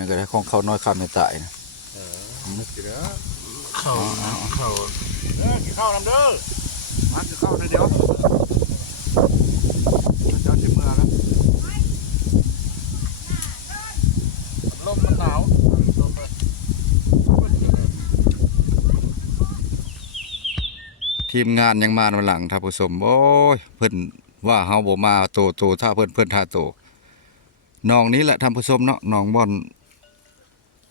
นี่ก็ได้ของเขาน้อยข้ามไม่ตายนะกินแล้วเข้ากินข้าวนำเด้อมากินข้าวเดี๋ยวเจ้าชิมเมื่อแล้วลมมันหนาวทีมงานยังมาในหลังท่านผู้ชมโอ้ยเพิ่นว่าเฮาบ่มาโตถ้าเพิ่นท่าโตน้องนี้แหละท่านผู้ชมเนาะน้องบ่อน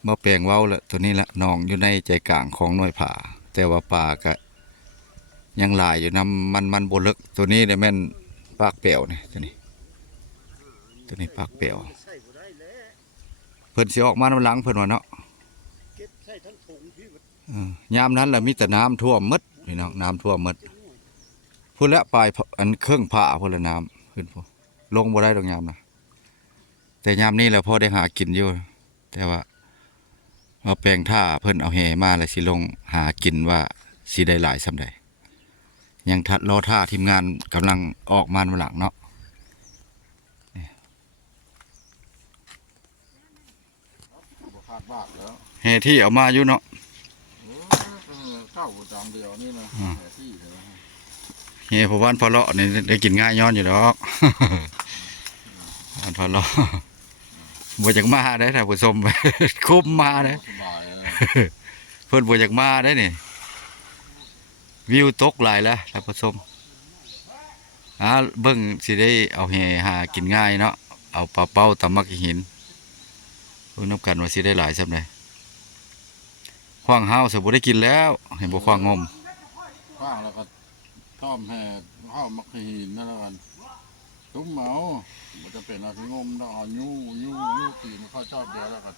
มาแปลงเว้าแหละตัวนี้แหละน้องอยู่ในใจกลางของหน่วยผาแต่ว่าป่าก็ยังหลายอยู่นำมันบ่ลึกตัวนี้ได้แม่นปากแป๋วนี่ตัวนี้ปากแป๋วเพิ่นสิออกมาในหลังเพิ่นว่าเนาะยามนั้นแหละมีแต่น้ำท่วมหมดพี่น้องน้ำท่วมหมดพุ่นละปลายอันเครื่องผ่าพุ่นละน้ำขึ้นพุ่นลงบ่ได้ดอกยามนะแต่ยามนี้แหละพอได้หากินอยู่แต่ว่าเอาแปลงท่าเพิ่นเอาแห่มาแล้วสิลงหากินว่าสิได้หลายส่ำใดยังทัดรอท่าทีมงานกำลังออกมาหลังเนาะแห่ที่เอามาอยู่เนาะข้าวจานเดียวนี่นะที่เฮ้ยพอวันพอเลาะนี่ได้กินง่ายย้อนอยู่ดอกวันพอเลาะบ่อยากมาได้ท่านผู้ชมคุ้มมาได้เพิ่นบ่อยากมาได้นี่วิวตกหลายแล้วท่านผู้ชมเบิ่งสิได้เอาแห่หากินง่ายเนาะเอาปลาเป้าตำมักหินเพิ่นนับกันว่าสิได้หลายส่ำใดขว้างเฮาสิบ่ได้กินแล้วให้บ่ขว้างงมขว้างแล้วก็ต้อมแห่ข้าวมักหินนั่นแล้วกันตุ้มเมามันจะเป็นอะไรงมต้องเอายูตีมันเข้าชอบเดียวแล้วก็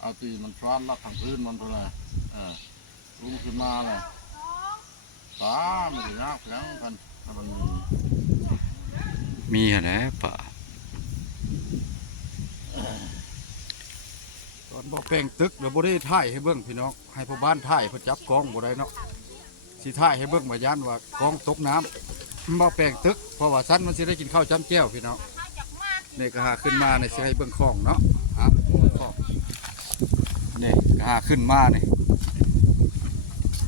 เอาตีมันฟ้านลักทางพื้นมันเท่าไหร่ลุกขึ้นมาเลยป้ามันจะยากแล้วกันมันมีอะไรป่าตอนบ่แป้งตึกเดี๋ยวบ่ได้ถ่ายให้เบิ่งพี่น้องให้พ่อบ้านถ่ายเพิ่นจับกล้องบ่ได้เนาะสิถ่ายให้เบิ่งว่าย่านว่ากล้องตกน้ำบ่แป้งตึกเพราะว่าสั้นมันสิได้กินข้าวจ้ำแก้วพี่น้องนี่ก็หาขึ้นมานี่สิให้เบิ่งคลองเนาะนี่ก็หาขึ้นมานี่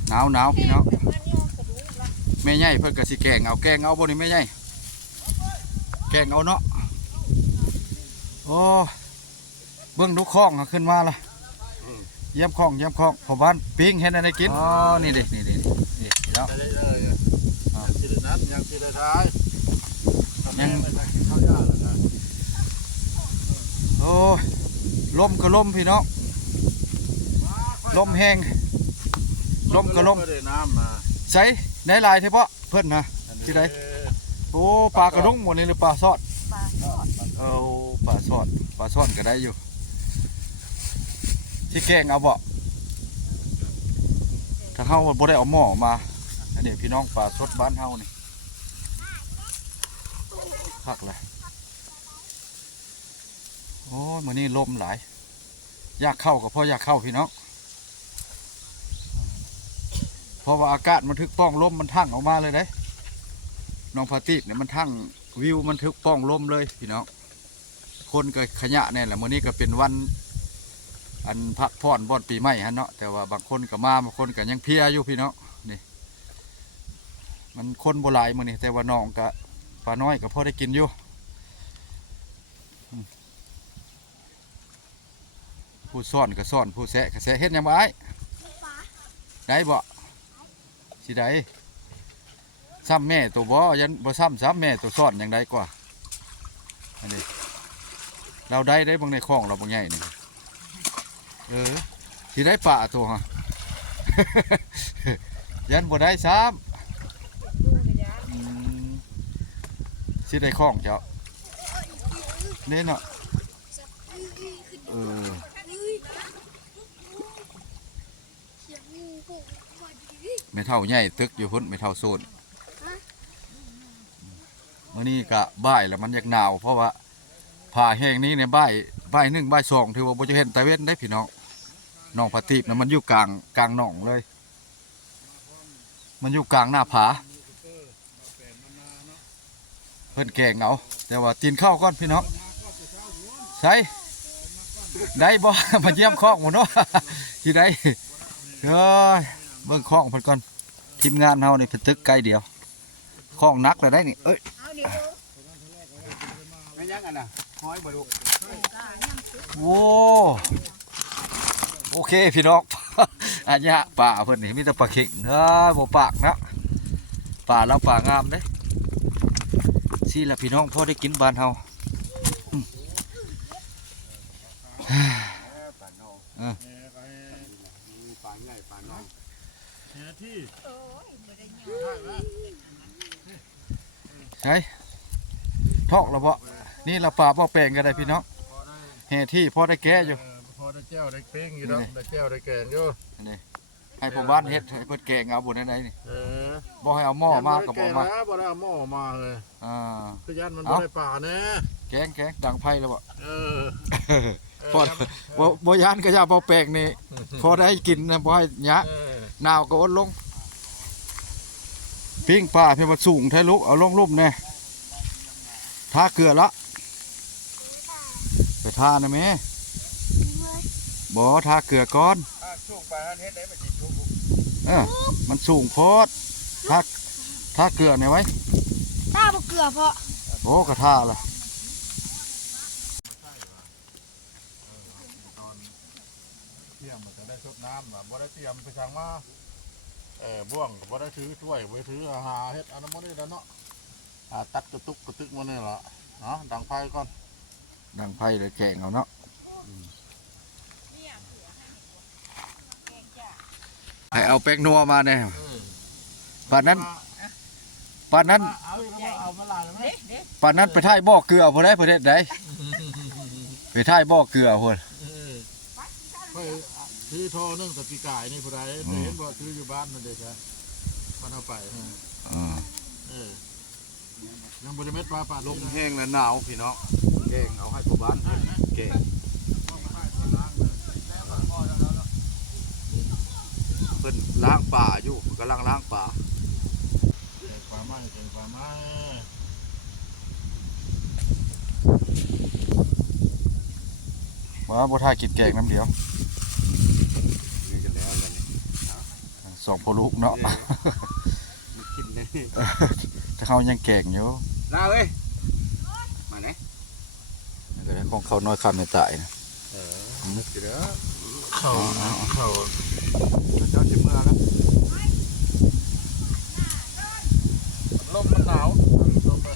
หนาวพี่น้องแม่ใหญ่เพิ่นก็สิแกงเอาบ่นี่แม่ใหญ่แกงเอาเนาะโอ้เบิ่งดูคลองขึ้นมาละเยี่ยมคลองพอบ้านปิ้งเห็นอะไรกินอ๋อนี่ดิแล้วยังสิได้ท้ายยังโอ้ลมก็ลมพี่น้องลมแห้งลมก็ลมใส่ได้ลายเฉพาะเพื่อนนะที่ไหนโอ้ปลากระดุงหมดนี่หรือปลาซอดปลาซอดก็ได้อยู่ที่แกงเอาบ่ถ้าเฮาบ่ได้เอาหม้อมาอันนี้พี่น้องปลาสดบ้านเฮานี่คักเลยโอ้ยมื้อนี้ลมหลายอยากเข้ากับพ่ออยากเข้าพี่น้องเพราะว่าอากาศมันทึกป้องลมมันทั้งออกมาเลยเด้น้องพาติเนี่ยมันทั้งวิวมันทึกป้องลมเลยพี่น้องคนก็ขยะเนี่ยแหละมื้อนี้ก็เป็นวันอันพักผ่อนบ่อนปีใหม่ฮะเนาะแต่ว่าบางคนก็มาบางคนก็ยังเพียอยู่พี่น้องนี่มันคนโบราณมื้อนี้แต่ว่าน้องก็ปลาน้อยก็พอได้กินอยู่ผู้ซ่อนก็ซ่อนผู้แสะก็แสะเฮ็ดยังไงได้บ่สิได้ซ้ำแม่ตัวบ่ยันบ่ซ้ำแม่ตัวซ่อนยังได้กว่าอันนี้เราได้บางในคลองเราบางใหญ่นี่สิได้ป่าตัวฮะ ยันบ่ได้ซ้ำสิได้คลองเจ้าเนี่ยเนาะไม่เท่าใหญ่ตึกอยู่พุ่นไม่เท่าโซนมื่อนี้กะบ่ายแล้วมันอยากหนาวเพราะว่าผ่าแห้งนี้ในบ่าย1บ่าย2ถือว่าบ่จะเห็นตะเวนได้พี่น้องน้องพาติบนะมันอยู่กลางหนองเลยมันอยู่กลางหน้าผาเพิ่นแกงเอาแต่ว่าตีนข้าวก่อนพี่น้องใส่ ได้บ่ มาเยี่ยมคอกหมดเนาะ ที่ได้เอ้ยเบิ่งคอกเพิ่นก่อนทีมงานเฮานี่เพิ่นตึกไกลเดียวคอกนักแล้วได้นี่เอ้ย ไม่ยังกันน่ะห้อยบ่ลูก โว้โอเคพี่น้อง อันเนี้ยป่าเพิ่นนี่มีแต่ปลาเข็งบ่ปากนะป่าเราป่างามเด้สิล่ะพี่น้องพอได้กินบ้านเฮา ปลาโน เออ ปลาใหญ่ปลาน้อย ที่ ใช่ทอกแล้วบ่นี่เราป่าบ่แปลงกันได้พี่น้องแห่ที่พอได้แก้อยู่ พอได้เจ้าได้เป้งอยู่แล้วได้เจ้าได้แกงอยู่ นี่ให้ผู้บ้านเฮ็ดให้เพิ่นแกงเอาบ่ได้ไหนนี่ เออ บ่ให้เอาหม้อมาก็บ่มา บ่ได้เอาหม้อมาเลย อ่า คือยันมันบ่ได้ป่าแน่ แกงดังไผแล้วบ่ เออ พอบ่ยานก็อย่าบ่แปลกนี่พอได้กินนะบ่ให้ยะหนาวก็อดลงปิ้งปลาพี่มันสูงแท้ลูกเอาลงรูปแน่ทาเกลือละไปทานะแม่บ่ทาเกลือก่อน ช่วงปลาเฮ็ดได้บ่สิช่วง มันสูงโพดทาเกลือเนี่ยไว้ ตาบ่เกลือเพราะ โอ้กระทาล่ะ เที่ยงมันจะได้ซดน้ำบ่ได้เตรียมไปสั่งมาบ่วงบ่ได้ถือถ้วยบ่ถืออาหารเฮ็ดอันนั้นบ่ได้แล้วเนาะตัดกระตุกกระตึกมานี่ล่ะเนาะดังไฟก่อน ดังไผเลยแกงเอาเนาะให้เอาแป้งนัวมาแน่ป่านนั้น เอามาลายแล้วไหม ป่านนั้นไปถ่ายบ่อเกลือบ่ได้ประเทศใดไปถ่ายบ่อเกลือพุ่น ไปถือโทรนึ่งตะปีกายนี่ผู้ใดเห็นบ่ถืออยู่บ้านนั่นเด็กอะมันเอาไปยังบริเวณปลาล ล ง มแห้งและหนาวพี่น้องแกงเอาให้พ่อบ้านแกง เพิ่นล้างป่าอยู่กำลังล้างป่า เก่งปลาไม้เก่งปลาไม้ ว่าบ่ท่ากินแกงน้ำเดียว นี่กันแล้วกัน สองพ่อลูกเนาะ นี่กินเลย ถ้าเขายังแกงอยู่ ลาเว้ยมาไหน นี่ก็ได้ของเขาน้อยคำในตายนะ นึกอยู่แล้ว เข่าเข่า เจ้าสิเมื่อแล้ว ลมมันหนาวลมไป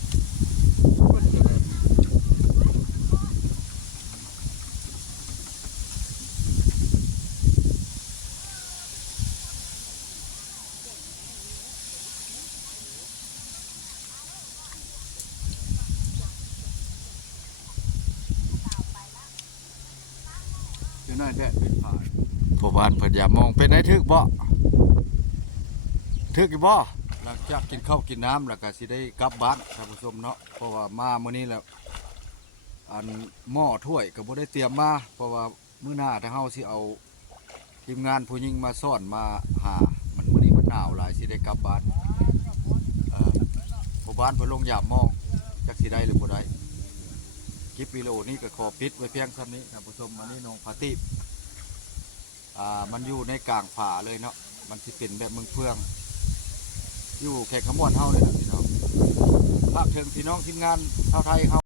เดี๋ยวน้อยแดดเป็นผ่าน ผู้บ้านเพิ่นอย่ามองเป็นได้ถึกบ่ถึกอยู่บ่หลังจากกินข้าวกินน้ำแล้วก็สิได้กลับบ้านท่านผู้ชมเนาะเพราะว่ามามื้อนี้แล้วอันหม้อถ้วยก็บ่ได้เตรียมมาเพราะว่ามื้อหน้าถ้าเฮาสิเอาทีมงานผู้หญิงมาซ่อนมาหามันมื้อนี้มันหนาวหลายสิได้กลับบ้านผู้บ้านเพิ่นลงยามมองจักสิได้หรือบ่ได้คลิปวิดีโอนี้ก็ขอปิดไว้เพียงเท่านี้ท่านผู้ชมอันนี้น้องพาติบมันอยู่ในกลางผาเลยเนาะมันสิเป็นแบบเมืองเฟืองอยู่แขกขมวนเฮาเลยนะพี่น้องภาคเทิงพี่น้องทีมงานชาวไทยเฮา